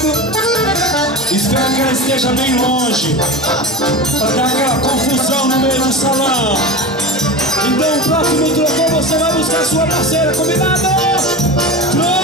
ouvido. Espero que ela esteja bem longe, pra dar aquela confusão no meio do salão. Então o próximo trocou, você vai buscar sua parceira, combinado?